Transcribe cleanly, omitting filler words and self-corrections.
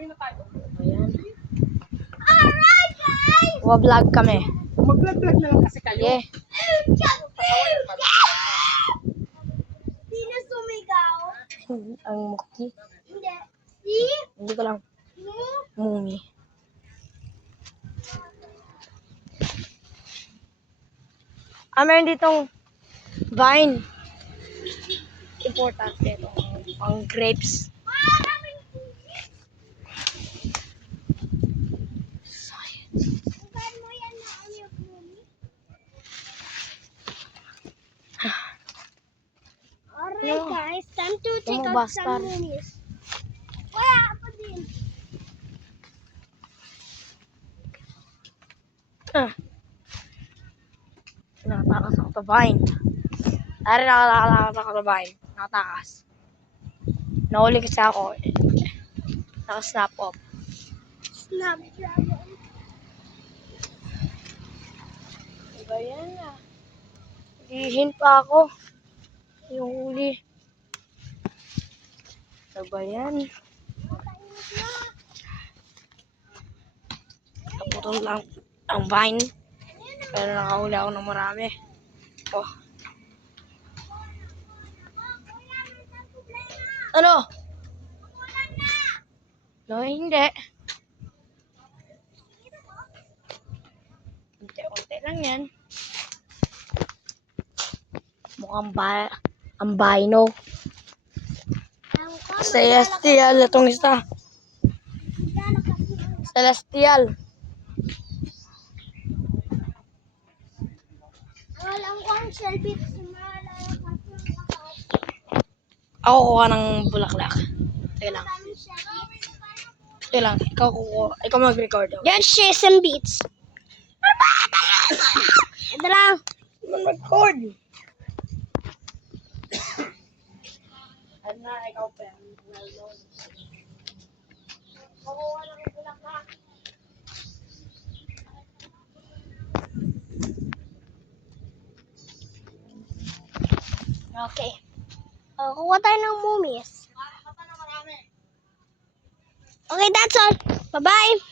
Ayan. Wa-vlog kami. Mag-vlog na lang kasi kayo. Yeah. Sino sumigaw? Ang mukti. Hindi. Si? Hindi ko lang. Mumi. Meron ditong vine. Importante itong pang grapes. Saan mo yan na ang yung mumi? Alright guys, time to check out bastard. some mummies. Wala pa din. Nakatakas ako sa vine. Dari nakatakas ako sa vine. Nakatakas. Nahuli kasi ako. Naka-snap off. Snapdragon. Diba yan ah. Hihin pa ako. Yung huli. Diba yan? Naputol lang ang vine. Pero nakahuli ako ng marami. Oh. Ano? No, hindi. Unti-unti lang yan. Mukhang ambino. Celestial itong isa. Celestial. Walang kong selfie sumala. Ako kuha ng bulaklak. Sige lang. Sige lang. Ikaw mag-record. Yan, Sesame Beats. Ito lang. Mag-record. Ano na, ikaw pa. Makuha ng bulaklak. Okay. Kuha tayo ng mummies. Okay, that's all. Bye-bye.